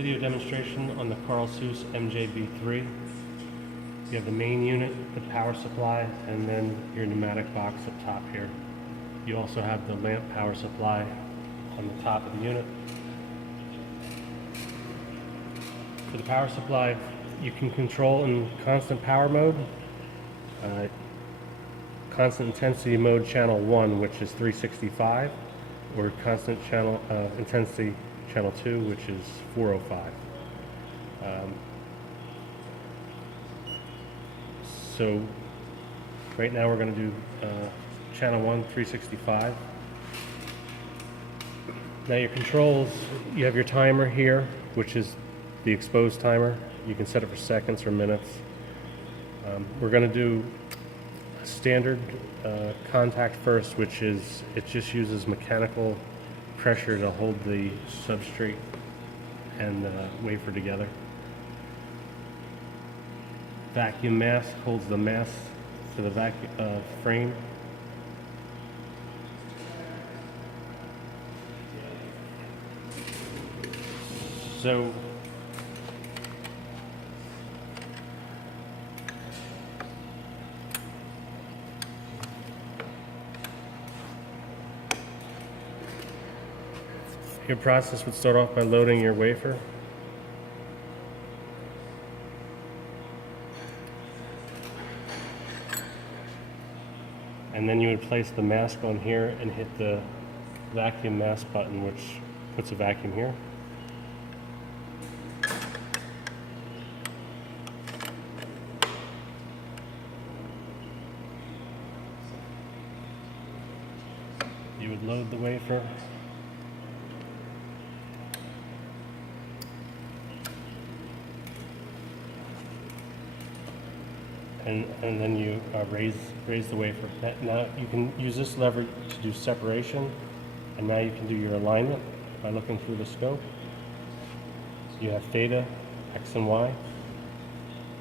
Video demonstration on the Karl MJB3. You have the main unit, the power supply, and then your pneumatic box up top here. You also have the lamp power supply on the top of the unit. For the power supply, you can control in constant power mode, constant intensity mode channel 1, which is 365, or constant channel intensity channel 2, which is 405. So right now we're going to do channel 1, 365. Now your controls, you have your timer here, which is the exposed timer. You can set it for seconds or minutes. We're going to do a standard contact first, which is, it just uses mechanical pressure to hold the substrate and the wafer together. Vacuum mask holds the mask to the vacuum frame. So your process would start off by loading your wafer. And then you would place the mask on here and hit the vacuum mask button, which puts a vacuum here. You would load the wafer. And then you raise the wafer. Now you can use this lever to do separation, and now you can do your alignment by looking through the scope. You have theta, X and Y,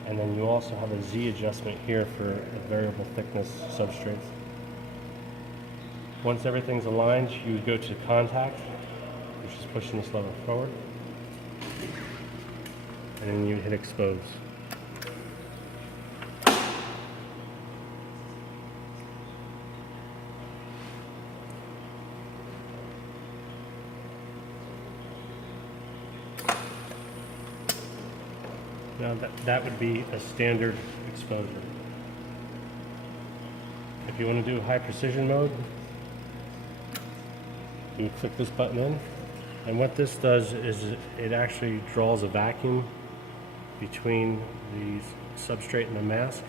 and then you also have a Z adjustment here for variable thickness substrates. Once everything's aligned, you would go to contact, which is pushing this lever forward, and then you hit expose. Now that would be a standard exposure. If you want to do high precision mode, you would click this button in, and what this does is it actually draws a vacuum between the substrate and the mask,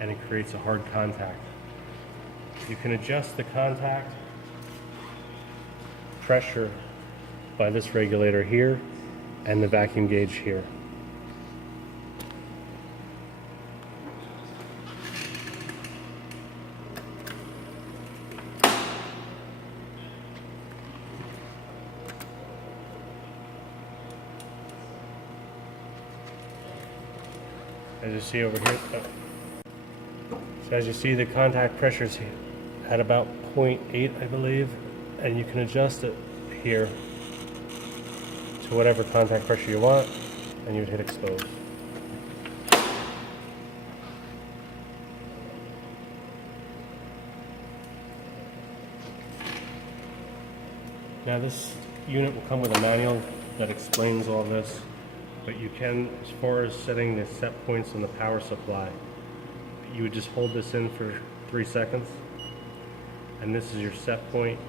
and it creates a hard contact. You can adjust the contact pressure by this regulator here and the vacuum gauge here. As you see over here, so as you see, the contact pressure is at about 0.8, I believe, and you can adjust it here to whatever contact pressure you want, and you would hit expose. Now this unit will come with a manual that explains all this. But you can, as far as setting the set points on the power supply, you would just hold this in for 3 seconds, and this is your set point.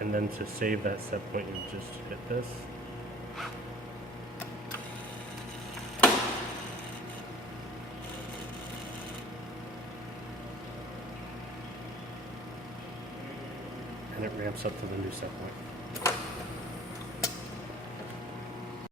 And then to save that set point, you just hit this. And it ramps up to the new set point.